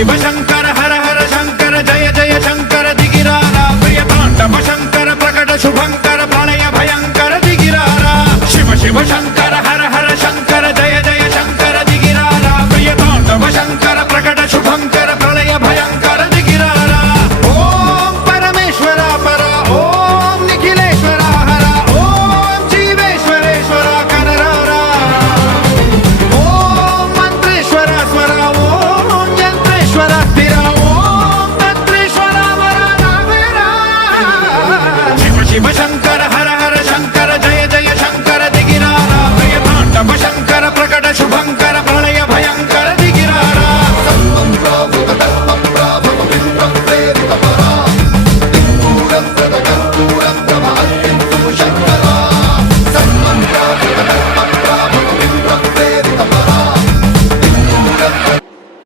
शिव शंकर हर हर शंकर जय जय शंकर दिगिरारा प्रिय तांडव शंकर प्रकट शुभंकर प्रलय भयंकर दिगिरारा शिव शिव शंकर